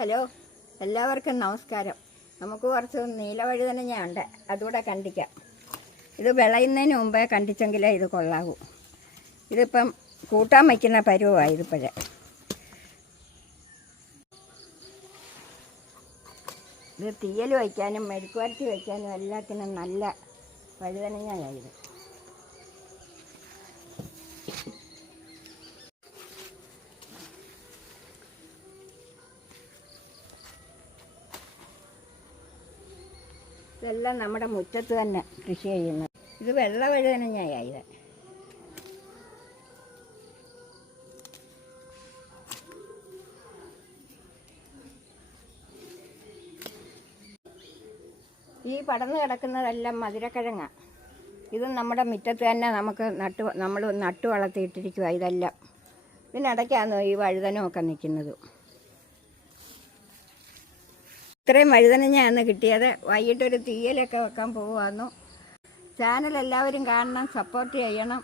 Hello, എല്ലാവർക്കും നമസ്കാരം. നമുക്ക് കുറച്ച് നീലവഴുതനങ്ങയുണ്ട്, അതുകൂടെ കണ്ടിക്കാം. ഇത് വിളയുന്നതിന് മുമ്പേ കണ്ടിച്ചെങ്കിലേ ഇത് കൊള്ളാവൂ. ഇതിപ്പം കൂട്ടാൻ വയ്ക്കുന്ന പരുവമായി. ഇതിപ്പോഴേ ഇത് തീയൽ വയ്ക്കാനും മെഴുക്കുവരട്ടി വയ്ക്കാനും എല്ലാത്തിനും നല്ല വഴുതനങ്ങയായത്. ഇതെല്ലാം നമ്മുടെ മുറ്റത്ത് തന്നെ കൃഷി ചെയ്യുന്നത്. ഇത് വെള്ള വഴുതനങ്ങയായത്. ഈ പടർന്നു കിടക്കുന്നതെല്ലാം മധുരക്കിഴങ്ങാണ്. ഇത് നമ്മുടെ മുറ്റത്ത് തന്നെ നമ്മൾ നട്ടു വളർത്തിയിട്ടിരിക്കുക. ഇതെല്ലാം ഇതിനിടയ്ക്കാണ് ഈ വഴുതനമൊക്കെ നിൽക്കുന്നത്. ഇത്രയും വഴുതനങ്ങയാണ് കിട്ടിയത്. വൈകിട്ടൊരു തീയലൊക്കെ വെക്കാൻ പോകുമായിരുന്നു. ചാനൽ എല്ലാവരും കാണണം, സപ്പോർട്ട് ചെയ്യണം.